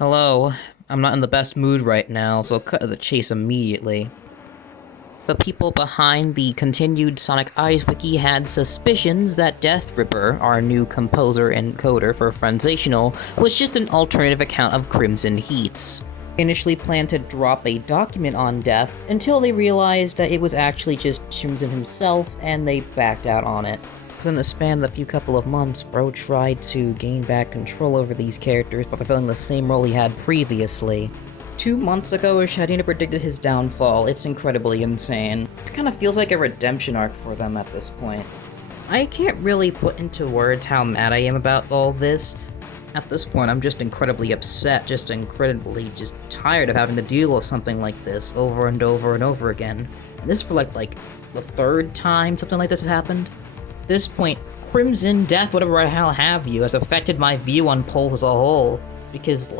Hello, I'm not in the best mood right now, so I'll cut to the chase immediately. The people behind the continued Sonic Eyes wiki had suspicions that DeathRipper, our new composer and coder for Frenzational, was just an alternative account of CrimsonHeat's. Initially planned to drop a document on Death, until they realized that it was actually just Crimson himself, and they backed out on it. Within the span of a few couple of months, Bro tried to gain back control over these characters by fulfilling the same role he had previously. 2 months ago, Shadina predicted his downfall. It's incredibly insane. It kind of feels like a redemption arc for them at this point. I can't really put into words how mad I am about all this. At this point, I'm just incredibly upset, just tired of having to deal with something like this over and over and over again. And this is for like the third time something like this has happened. At this point, Crimson, Death, whatever the hell have you, has affected my view on Pulse as a whole. Because,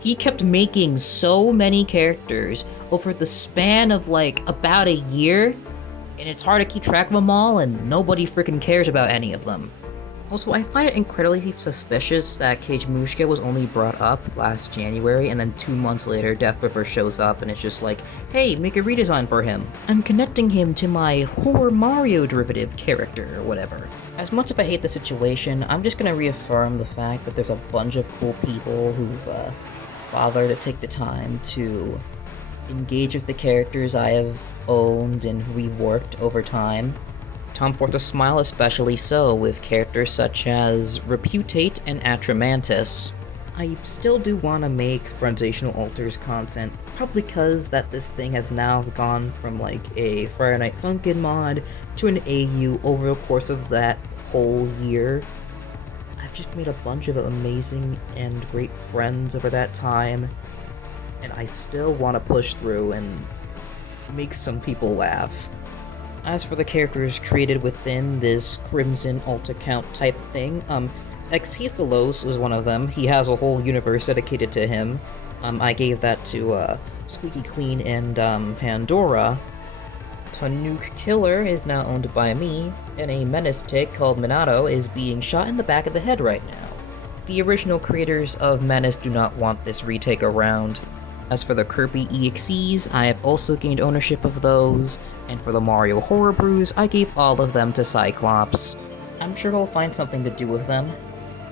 he kept making so many characters over the span of, about a year, and it's hard to keep track of them all, and nobody freaking cares about any of them. Also, I find it incredibly suspicious that Cage Mushka was only brought up last January, and then 2 months later, DeathRipper shows up, and it's just like, hey, make a redesign for him. I'm connecting him to my Horror Mario derivative character, or whatever. As much as I hate the situation, I'm just gonna reaffirm the fact that there's a bunch of cool people who've, bothered to take the time to engage with the characters I have owned and reworked over time. Tom forced a smile, especially so with characters such as Reputate and Atramantis. I still do want to make Frenzational Alters content, probably because that this thing has now gone from a Friday Night Funkin mod to an AU over the course of that whole year. I've just made a bunch of amazing and great friends over that time, and I still want to push through and make some people laugh. As for the characters created within this Crimson alt account type thing, Exheathalos is one of them. He has a whole universe dedicated to him. I gave that to Squeaky Clean and Pandora. Tanuki Killer is now owned by me, and a menace tick called Minato is being shot in the back of the head right now. The original creators of Menace do not want this retake around. As for the Kirby EXEs, I have also gained ownership of those, and for the Mario Horror Brews, I gave all of them to Cyclops. I'm sure he'll find something to do with them.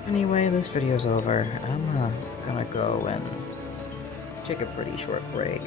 Anyway, this video's over. I'm gonna go and take a pretty short break.